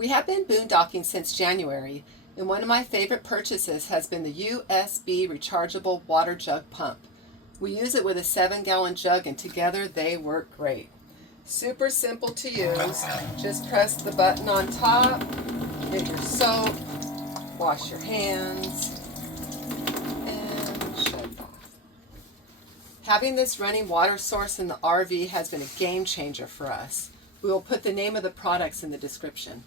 We have been boondocking since January, and one of my favorite purchases has been the USB rechargeable water jug pump. We use it with a 7-gallon jug, and together they work great. Super simple to use. Just press the button on top, get your soap, wash your hands, and shut it off. Having this running water source in the RV has been a game changer for us. We will put the name of the products in the description.